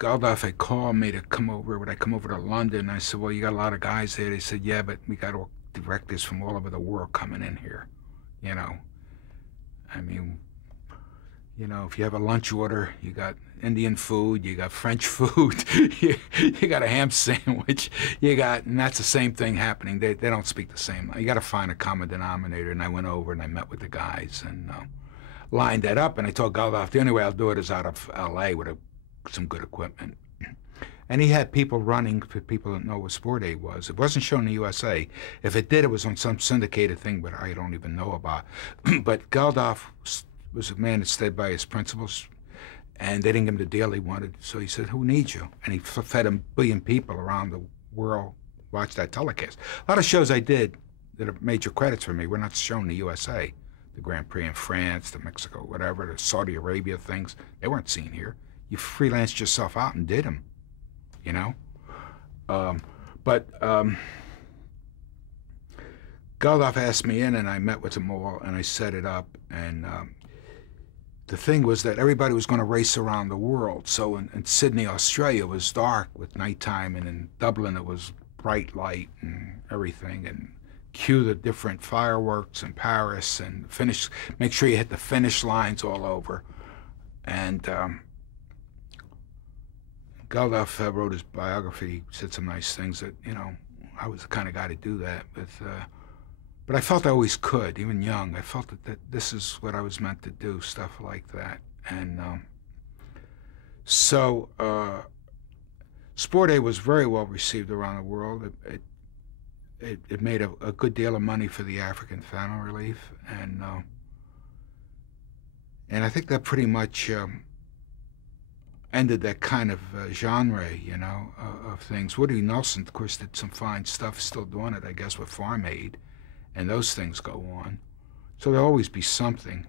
Geldof had called me to come over. Would I come over to London? I said, well, you got a lot of guys there. They said, yeah, but we got all directors from all over the world coming in here. You know, I mean, if you have a lunch order, you got Indian food, you got French food, you got a ham sandwich, and that's the same thing happening. They don't speak the same. You got to find a common denominator. And I went over and I met with the guys and lined that up. And I told Geldof, the only way I'll do it is out of L.A. with some good equipment. And he had people running, for people that know what Sport Aid was. It wasn't shown in the USA. If it did, it was on some syndicated thing, but I don't even know about. But Geldof was a man that stayed by his principles, and they didn't give him the deal he wanted. So he said, who needs you? And he fed a billion people around the world watch that telecast. A lot of shows I did that are major credits for me were not shown in the USA. The Grand Prix in France, the Mexico, whatever, the Saudi Arabia things, they weren't seen here. You freelanced yourself out and did them, Geldof asked me in, and I met with them all, and I set it up, and the thing was that everybody was going to race around the world. So in Sydney, Australia, it was dark with nighttime, and in Dublin, it was bright light and everything, and cue the different fireworks in Paris, and make sure you hit the finish lines all over. And Geldof wrote his biography. He said some nice things that, I was the kind of guy to do that with. But I felt I always could, even young. I felt that this is what I was meant to do, stuff like that. And so Sport Aid was very well received around the world. It made a good deal of money for the African famine relief. And I think that pretty much ended that kind of genre, of things. Woody Nelson, of course, did some fine stuff, still doing it, I guess, with Farm Aid. And those things go on. So there'll always be something.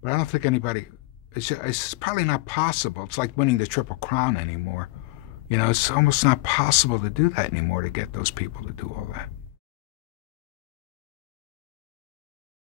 But I don't think anybody, it's probably not possible. It's like winning the Triple Crown anymore. It's almost not possible to do that anymore, to get those people to do all that.